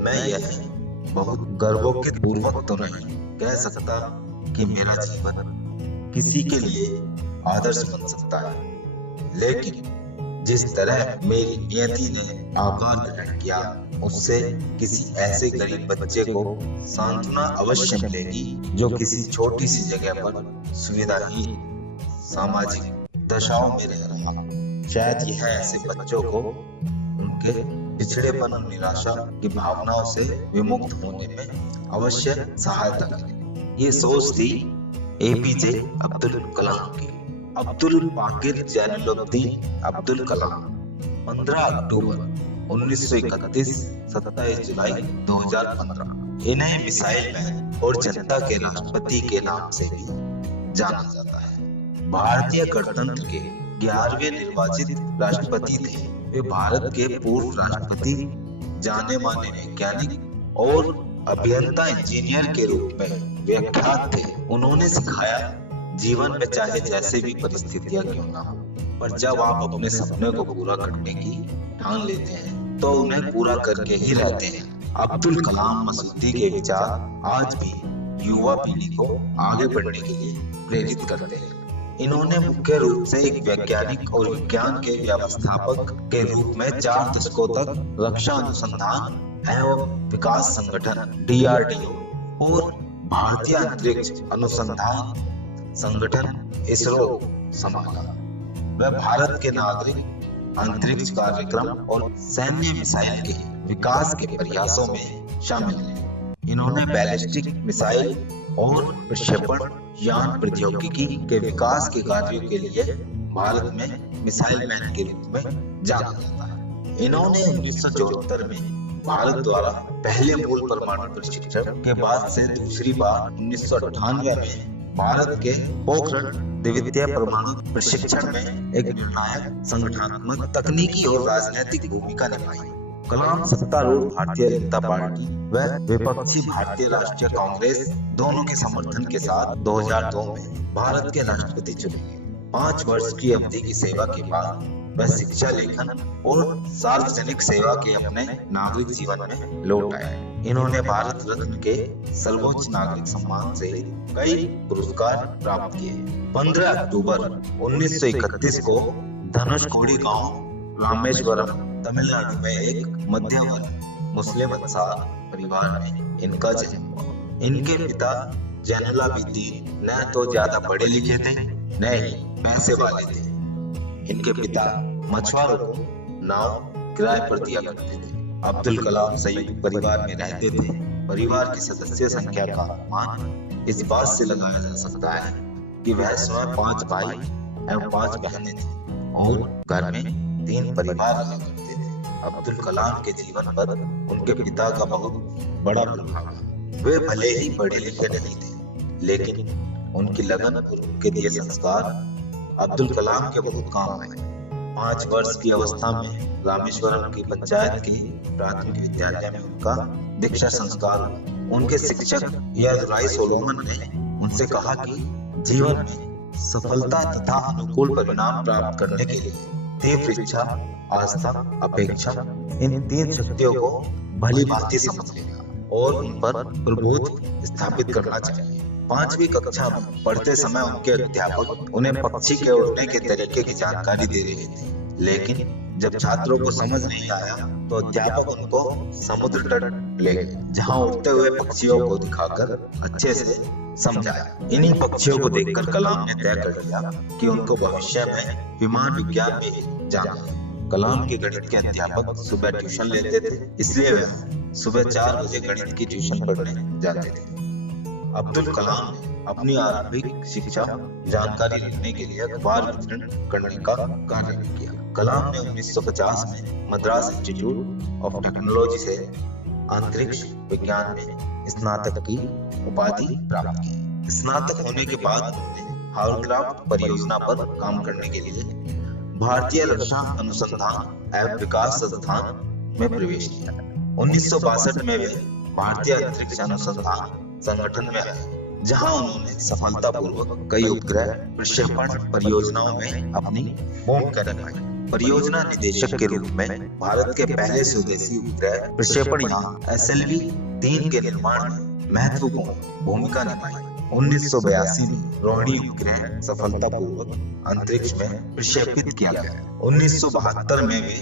मैं यह बहुत गर्वों के पूर्वक तो नहीं कह सकता कि मेरा जीवन किसी के लिए आदर्श बन सकता है, लेकिन जिस तरह मेरी नियति ने आकार ग्रहण किया, उससे किसी ऐसे गरीब बच्चे को सांत्वना अवश्य मिलेगी जो किसी छोटी सी जगह पर सुविधाहीन सामाजिक दशाओं में रह रहा। शायद यह ऐसे बच्चों को उनके पिछड़ेपन और निराशा की भावनाओं से विमुक्त होने में अवश्य सहायता करे। ये सोच थी एपीजे अब्दुल कलाम की। अब्दुल बाकिर जैनुलब्दीन अब्दुल कलाम 15 अक्टूबर 1931, 27 जुलाई 2015। इन्हें मिसाइल मैन और जनता के राष्ट्रपति के नाम से भी जाना जाता है। भारतीय गणतंत्र के 11वें निर्वाचित राष्ट्रपति थे। वे भारत के पूर्व राष्ट्रपति, जाने माने वैज्ञानिक और अभियंता इंजीनियर के रूप में विख्यात थे। उन्होंने सिखाया, जीवन में चाहे जैसे भी परिस्थितियां क्यों ना हो, पर जब आप अपने सपने को पूरा करने की ठान लेते हैं तो उन्हें पूरा करके ही रहते हैं। अब्दुल कलाम मसूदी के विचार आज भी युवा पीढ़ी को आगे बढ़ने के लिए प्रेरित करते हैं। इन्होंने मुख्य रूप से एक वैज्ञानिक और विज्ञान के व्यवस्थापक के रूप में 4 दशकों तक रक्षा अनुसंधान एवं विकास संगठन DRDO और भारतीय अंतरिक्ष अनुसंधान संगठन ISRO संभाला। वह भारत के नागरिक अंतरिक्ष कार्यक्रम और सैन्य मिसाइल के विकास के प्रयासों में शामिल है। इन्होंने बैलिस्टिक मिसाइल और प्रक्षेपण यान प्रौद्योगिकी के विकास के कार्यों के लिए भारत में मिसाइल मैन के रूप में जाना जाता है। इन्होंने 1974 में भारत द्वारा पहले मूल परमाणु प्रशिक्षण के बाद से दूसरी बार 1998 में भारत के पोखरण द्वितीय परमाणु प्रशिक्षण में एक निर्णायक संगठनात्मक, तकनीकी और राजनीतिक भूमिका निभाई। कलाम सत्तारूढ़ भारतीय जनता पार्टी व विपक्षी भारतीय राष्ट्रीय कांग्रेस दोनों के समर्थन के साथ 2002 में भारत के राष्ट्रपति चुने गए। 5 वर्ष की अवधि की सेवा के बाद वह शिक्षा, लेखन और सार्वजनिक सेवा के अपने नागरिक जीवन में लौट आए। इन्होंने भारत रत्न के सर्वोच्च नागरिक सम्मान से कई पुरस्कार प्राप्त किए। 15 अक्टूबर 1931 को धनुषकोडी गांव रामेश्वरम तमिलनाडु में एक मध्य वर्ग मुस्लिम अंसार परिवार में इनका जन्म हुआ। इनके पिता जैनुलब्दीन न तो ज्यादा पढ़े लिखे थे, न ही पैसे वाले थे। इनके पिता मछुआरों को नाव किराए पर दिया करते थे। अब्दुल कलाम संयुक्त परिवार में रहते थे। परिवार की सदस्य संख्या का अनुमान इस बात से लगाया जा सकता है कि वह स्वयं 5 भाई एवं 5 बहनें थी और घर में 3 परिवार रहा करते थे। अब्दुल कलाम के जीवन पर उनके पिता का बहुत बड़ा प्रभाव है। वे भले ही पढ़े लिखे नहीं थे, लेकिन उनकी लगन और उनके दिए संस्कार अब्दुल कलाम के बहुत काम आए। 5 वर्ष की अवस्था में रामेश्वरम की पंचायत की प्राथमिक विद्यालय में उनका दीक्षा संस्कार हुआ। उनके शिक्षक यादुराई सोलोमन ने उनसे कहा कि जीवन में सफलता तथा अनुकूल परिणाम प्राप्त करने के लिए तीव्र इच्छा, आस्था, अपेक्षा, इन 3 शक्तियों को भली भांति समझ लेना और उन पर प्रभुत्व स्थापित करना चाहिए। 5वीं कक्षा में पढ़ते समय उनके अध्यापक उन्हें पक्षी के उड़ने के तरीके की जानकारी दे रहे थे, लेकिन जब छात्रों को समझ नहीं आया तो अध्यापक उनको समुद्र तट ले गए, जहां उड़ते हुए पक्षियों को दिखाकर अच्छे से समझाया। इन्हीं पक्षियों को देखकर कलाम ने तय कर लिया कि उनको भविष्य में विमान विज्ञान में जाना है। कलाम के गणित के अध्यापक सुबह ट्यूशन लेते थे, इसलिए वह सुबह 4 बजे गणित की ट्यूशन पढ़ने जाते थे। अब्दुल कलाम ने अपनी आरंभिक शिक्षा जानकारी रखने के लिए अखबार वितरण करने का कार्य किया। कलाम ने 1950 में मद्रास इंस्टीट्यूट ऑफ टेक्नोलॉजी से अंतरिक्ष विज्ञान में स्नातक की उपाधि प्राप्त की। स्नातक होने के बाद उन्होंने हालक्राफ्ट परियोजना पर काम करने के लिए भारतीय रक्षा अनुसंधान एवं विकास संस्थान में प्रवेश किया। 1962 में वे भारतीय अंतरिक्ष अनुसंधान संगठन में आए, जहां उन्होंने सफलतापूर्वक कई उपग्रह प्रक्षेपण परियोजनाओं में अपनी भूमिका निभाई। परियोजना निदेशक के रूप में भारत के पहले स्वदेशी उपग्रह प्रक्षेपण यान SLV-3 के निर्माण में महत्वपूर्ण भूमिका निभाई। 1982 में रोहिणी उपग्रह सफलतापूर्वक अंतरिक्ष में प्रक्षेपित किया गया। 1972 में वे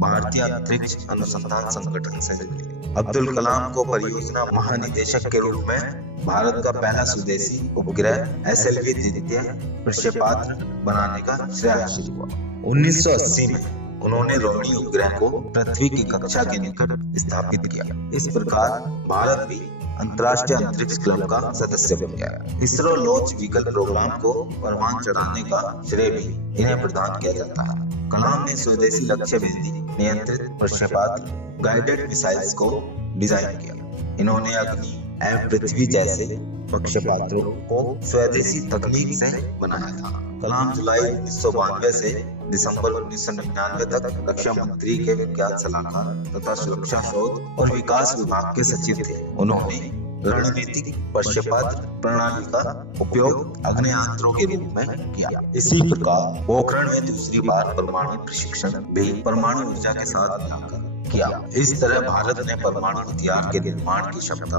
भारतीय अंतरिक्ष अनुसंधान संगठन से जुड़े। अब्दुल कलाम को परियोजना महानिदेशक के रूप में भारत का पहला स्वदेशी उपग्रह SLV द्वितीय प्रक्षेपास्त्र बनाने का श्रेय हासिल हुआ। 1980 में उन्होंने रोहिणी उपग्रह को पृथ्वी की कक्षा के निकट स्थापित किया। इस प्रकार भारत भी अंतर्राष्ट्रीय अंतरिक्ष क्लब का सदस्य बन गया। इसरो लॉन्च व्हीकल प्रोग्राम को परमाणु चढ़ाने का श्रेय भी इन्हें प्रदान किया जाता है। कलाम ने स्वदेशी लक्ष्य भेदी नियंत्रित प्रक्षेपास्त्र गाइडेड मिसाइल्स को डिजाइन किया। इन्होंने अग्नि एवं पृथ्वी जैसे प्रक्षेपास्त्रों को स्वदेशी तकनीक से बनाया था। कलाम जुलाई 1992 से दिसंबर 1999 तक रक्षा मंत्री के विज्ञान सलाहकार तथा सुरक्षा शोध और विकास विभाग के सचिव थे। उन्होंने रणनीतिक प्रक्षेपास्त्र प्रणाली का उपयोग आग्नेयास्त्रों के रूप में किया। इसी प्रकार पोखरण में दूसरी बार परमाणु प्रशिक्षण भी परमाणु ऊर्जा के साथ मिलाकर किया। इस तरह भारत ने परमाणु हथियार के निर्माण की क्षमता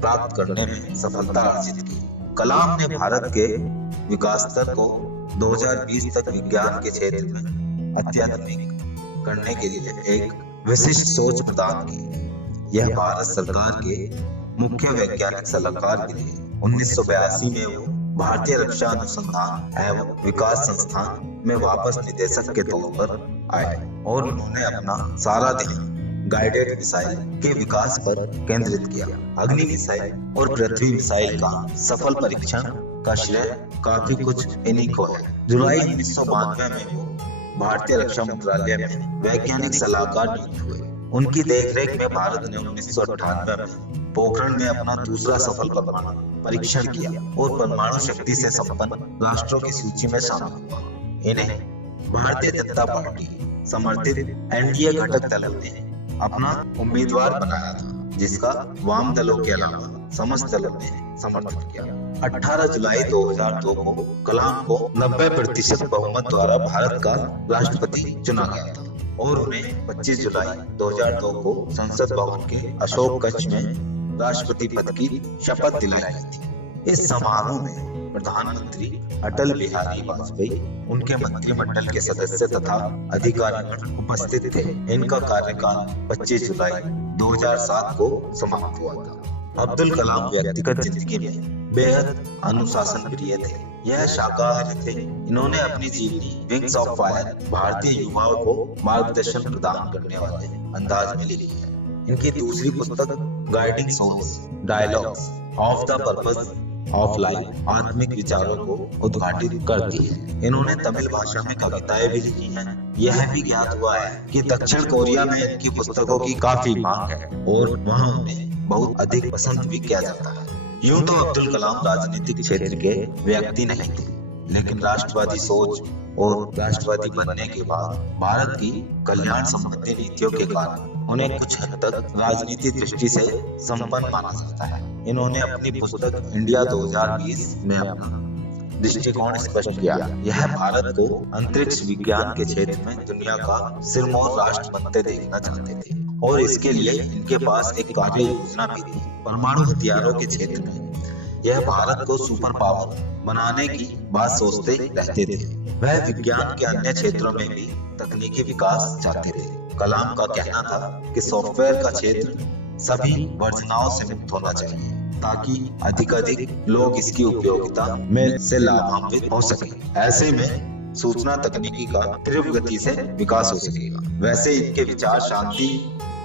प्राप्त करने में सफलता अर्जित की। कलाम ने भारत के विकास स्तर को 2020 तक विज्ञान के क्षेत्र में अत्याधुनिक करने के लिए एक विशिष्ट सोच प्रदान की। यह भारत सरकार के मुख्य वैज्ञानिक सलाहकार भी थे। 1982 में वो भारतीय रक्षा अनुसंधान एवं विकास संस्थान में वापस निदेशक के तौर पर आए और उन्होंने अपना सारा ध्यान गाइडेड मिसाइल के विकास पर केंद्रित किया। अग्नि मिसाइल और पृथ्वी मिसाइल का सफल परीक्षण का श्रेय काफी कुछ इन्हीं को है। जुलाई 1992 में वो भारतीय रक्षा मंत्रालय में वैज्ञानिक सलाहकार नियुक्त हुए। उनकी देखरेख में भारत ने 1998 में पोखरण में अपना दूसरा सफल परमाणु परीक्षण किया और परमाणु शक्ति से संपन्न राष्ट्रों की सूची में शामिल हुआ। इन्हें भारतीय जनता पार्टी समर्थित NDA घटक दलों ने अपना उम्मीदवार बनाया था, जिसका वाम दलों के अलावा समस्त दलों ने समर्थन किया। 18 जुलाई 2002 को कलाम को 90% बहुमत द्वारा भारत का राष्ट्रपति चुना गया था और उन्हें 25 जुलाई 2002 को संसद भवन के अशोक कक्ष में राष्ट्रपति पद की शपथ दिलाई गई थी। इस समारोह में प्रधानमंत्री अटल बिहारी वाजपेयी, उनके मंत्रिमंडल के सदस्य तथा अधिकारीगण उपस्थित थे। इनका कार्यकाल 25 जुलाई 2007 को समाप्त हुआ था। अब्दुल कलाम व्यक्तिगत जिंदगी में बेहद अनुशासन प्रिय थे। यह शाकाहारी थे। इन्होंने अपनी जीवनी विंग्स ऑफ फायर भारतीय युवाओं को मार्गदर्शन प्रदान करने वाले अंदाज में लिखी है। इनकी दूसरी पुस्तक guiding souls dialogues of the purpose of life आत्मिक विचारों को उद्घाटित करती है। इन्होंने तमिल भाषा में कविताएं भी लिखी हैं। यह भी ज्ञात हुआ है कि दक्षिण कोरिया में इनकी पुस्तकों की काफी मांग है और वहां उन्हें बहुत अधिक पसंद भी किया जाता है। यूं तो अब्दुल कलाम राजनीतिक क्षेत्र के व्यक्ति नहीं थे, लेकिन राष्ट्रवादी सोच और राष्ट्रवादी बनने के बाद भारत की कल्याण संबंधी नीतियों के कारण उन्हें कुछ हद तक राजनीतिक दृष्टि से संपन्न माना जाता है। इन्होंने अपनी पुस्तक इंडिया 2020 में अपना दृष्टिकोण स्पष्ट किया। यह भारत को अंतरिक्ष विज्ञान के क्षेत्र में दुनिया का सिरमौर राष्ट्र बनते देखना चाहते थे और इसके लिए इनके पास एक कार्य योजना भी थी। परमाणु हथियारों के क्षेत्र में यह भारत को सुपर पावर बनाने की बात सोचते रहते थे। वह विज्ञान के अन्य क्षेत्रों में भी तकनीकी विकास चाहते थे। कलाम का कहना था कि सॉफ्टवेयर का क्षेत्र सभी वर्जनाओं से मुक्त होना चाहिए ताकि अधिक लोग इसकी उपयोगिता में से लाभान्वित हो सके। ऐसे में सूचना तकनीकी का तीव्र गति से विकास हो सकेगा। वैसे इनके विचार शांति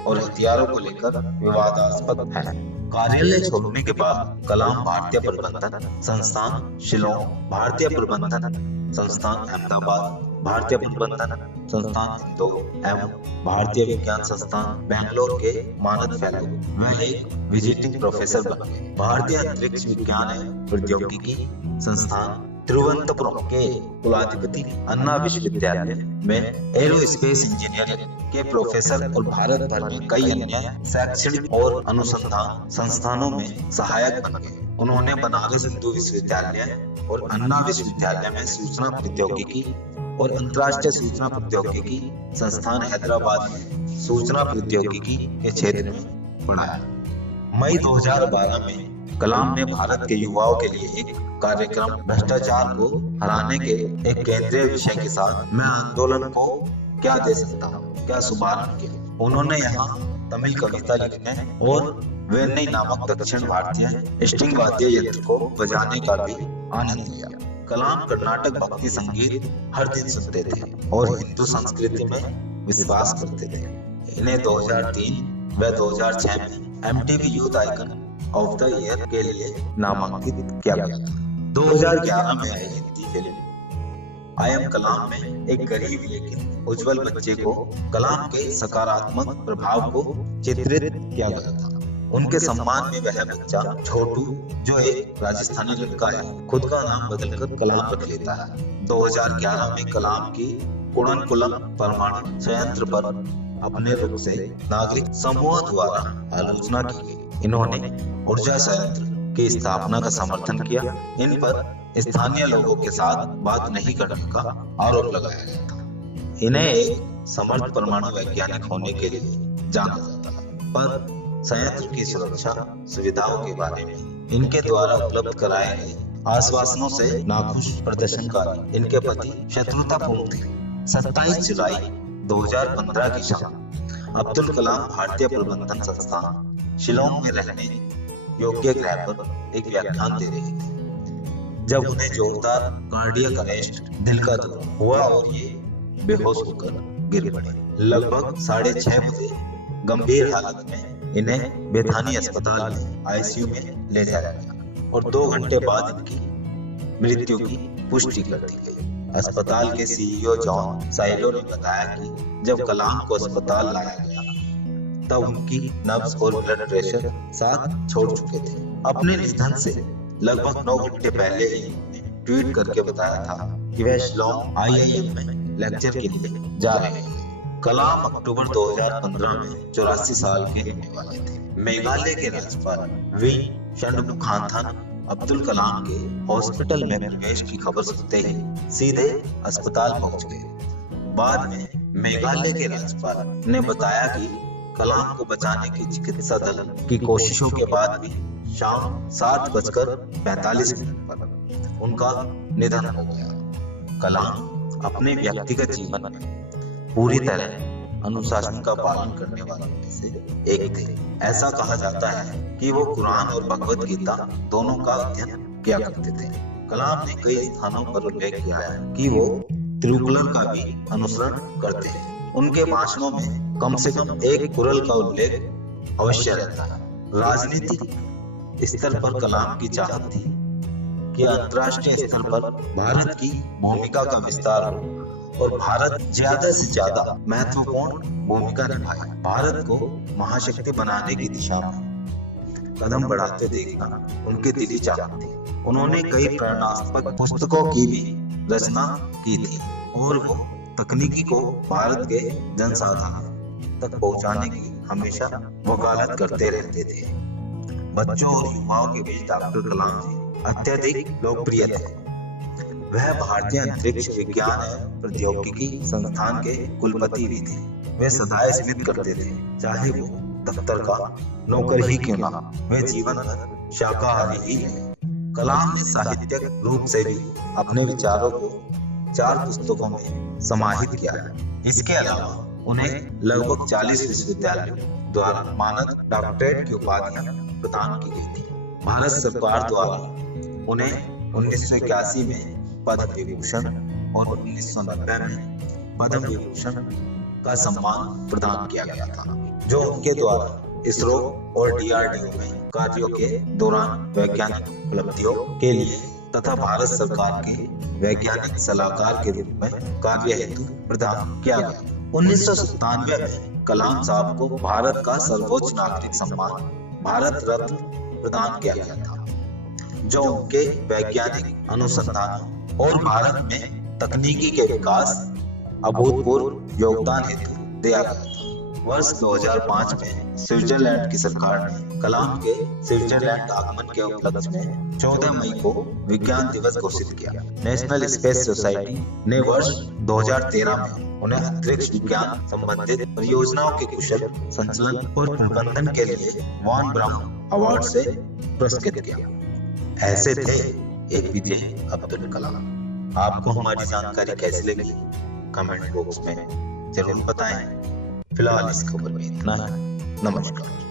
और हथियारों को लेकर विवादास्पद है। कार्यालय छोड़ने के बाद कलाम भारतीय प्रबंधन संस्थान शिलोंग, भारतीय प्रबंधन संस्थान अहमदाबाद, भारतीय प्रबंधन संस्थान इंदौर एवं भारतीय विज्ञान संस्थान बेंगलोर के मानद फेलो व एक विजिटिंग प्रोफेसर बन गए। भारतीय अंतरिक्ष विज्ञान एवं प्रौद्योगिकी संस्थान तिरुवनंतपुरम के कुलाधिपति अन्ना विश्वविद्यालय में एरोस्पेस इंजीनियरिंग के प्रोफेसर और भारत भर में कई अन्य शैक्षणिक और अनुसंधान संस्थानों में सहायक बन गए। उन्होंने बनारस हिंदू विश्वविद्यालय और अन्ना विश्वविद्यालय में सूचना प्रौद्योगिकी और अंतर्राष्ट्रीय सूचना प्रौद्योगिकी संस्थान हैदराबाद में सूचना प्रौद्योगिकी के क्षेत्र में पढ़ाया। मई 2012 में कलाम ने भारत के युवाओं के लिए एक कार्यक्रम भ्रष्टाचार को हराने के एक केंद्रीय विषय के साथ मैं आंदोलन को क्या दे सकता हूँ क्या शुभारंभ किया। उन्होंने यहाँ तमिल कविता लिखने और वेन्नी नामक दक्षिण भारतीय स्ट्रिंग वाद्य यंत्र को बजाने का भी आनंद लिया। कलाम कर्नाटक भक्ति संगीत हर दिन सुनते थे और हिंदू संस्कृति में विश्वास करते थे। इन्हें 2003 व 2006 में MTV youth icon of the year के लिए नामांकित किया गया था। 2011 में आई हिंदी फिल्म आई एम कलाम में एक गरीब लेकिन उज्जवल बच्चे को कलाम के सकारात्मक प्रभाव को चित्रित किया गया था। उनके सम्मान में वह बच्चा छोटू, जो एक राजस्थानी लड़का है, खुद का नाम बदलकर कलाम रख लेता है। 2011 में कलाम की कुणनकुलम परमाणु संयंत्र पर अपने रुख से नागरिक समूह द्वारा आलोचना की गई। इन्होंने ऊर्जा संयंत्र की स्थापना का समर्थन किया। इन पर स्थानीय लोगों के साथ बात नहीं करने का आरोप लगाया गया था। इन्हें एक समर्थ परमाणु वैज्ञानिक होने के लिए जाना जाता है, पर संयंत्र की सुरक्षा सुविधाओं के बारे में इनके द्वारा उपलब्ध कराए गए आश्वासनों से नाखुश प्रदर्शनकारी इनके प्रति शत्रुतापूर्ण थे। 27 जुलाई 2015 की शाम अब्दुल कलाम भारतीय प्रबंधन संस्थान शिलोंग में रहने योग्य ग्रह पर एक व्याख्यान दे रहे थे जब उन्हें जोरदार कार्डियक अरेस्ट, दिल का दौरा हुआ और ये बेहोश होकर गिर पड़े। लगभग 6:30 बजे गंभीर हालत में इन्हें बेथानी अस्पताल में ICU में ले जाया गया और 2 घंटे बाद इनकी मृत्यु की पुष्टि कर दी गई। अस्पताल के CEO जॉन साइलो ने बताया कि जब कलाम को अस्पताल लाया गया तब उनकी नब्ज और ब्लड प्रेशर साथ छोड़ चुके थे। अपने निधन से लगभग 9 घंटे पहले ही उन्होंने ट्वीट करके बताया था कि वह शिलोंग IIM में लेक्चर के लिए जा रहे हैं। कलाम अक्टूबर 2015 में 84 साल के होने वाले थे। मेघालय के राज्यपाल वी षणमुखाथन अब्दुल कलाम के हॉस्पिटल में प्रवेश की खबर सुनते ही सीधे अस्पताल पहुंच गए। बाद में मेघालय के राज्यपाल ने बताया कि कलाम को बचाने की चिकित्सा दल की कोशिशों के बाद भी शाम 7:45 पर उनका निधन हो गया। कलाम अपने व्यक्तिगत जीवन में पूरी तरह अनुशासन का पालन करने वालों में से एक थे। ऐसा कहा जाता है कि वो कुरान और भगवत गीता दोनों का अध्ययन किया करते थे। कलाम ने कई स्थानों पर उल्लेख किया है कि वो तिरुकुलर का भी अनुसरण करते हैं। उनके भाषणों में कम से कम एक कुरल का उल्लेख अवश्य रहता है। राजनीतिक स्तर पर कलाम की चाहत थी कि अंतर्राष्ट्रीय स्तर पर भारत की भूमिका का विस्तार हो और भारत ज्यादा से ज्यादा महत्वपूर्ण भूमिका निभाए। भारत को महाशक्ति बनाने की दिशा में कदम बढ़ाते देखना उनकी दिली चाहत थी। उन्होंने कई प्रेरणास्पद पुस्तकों की भी रचना की थी और वो तकनीकी को भारत के जनसाधारण तक पहुंचाने की हमेशा वकालत करते रहते थे। बच्चों और युवाओं के बीच डॉक्टर कलाम जी अत्यधिक लोकप्रिय थे। वह भारतीय अंतरिक्ष विज्ञान एवं प्रौद्योगिकी संस्थान के कुलपति भी थे। वे सदाएं स्मित करते थे, चाहे वो दफ्तर का नौकर ही क्यों ना, वे जीवन भर शाकाहारी ही रहे। कलाम ने साहित्यिक रूप से भी अपने विचारों को 4 पुस्तकों में समाहित किया है। इसके अलावा उन्हें लगभग 40 विश्वविद्यालयों द्वारा मानद डॉक्टरेट की उपाधियां प्रदान की गई थी। भारत सरकार द्वारा उन्हें 1981 में पद्म विभूषण और 1990 में पद्म विभूषण का सम्मान प्रदान किया गया था, जो उनके द्वारा इसरो और DRDO में कार्यों के दौरान वैज्ञानिक उपलब्धियों के लिए तथा भारत सरकार के वैज्ञानिक सलाहकार के रूप में कार्य हेतु प्रदान किया गया। 1997 में कलाम साहब को भारत का सर्वोच्च नागरिक सम्मान भारत रत्न प्रदान किया गया था, जो उनके वैज्ञानिक अनुसंधानों और भारत में तकनीकी के विकास अभूतपूर्व योगदान हेतु दिया गया था। वर्ष 2005 में स्विट्जरलैंड की सरकार ने कलाम के स्विट्जरलैंड आगमन के उपलक्ष्य में 14 मई को विज्ञान दिवस घोषित किया। नेशनल स्पेस सोसाइटी ने वर्ष 2013 में उन्हें अंतरिक्ष विज्ञान संबंधित परियोजनाओं के कुशल संचालन और प्रबंधन के लिए वॉन ब्राउन अवार्ड से पुरस्कृत किया। ऐसे थे एपीजे अब्दुल कलाम। आपको हमारी जानकारी कैसी लगी कमेंट बॉक्स में जरूर बताएं। फिलहाल इस खबर में इतना है। नमस्कार।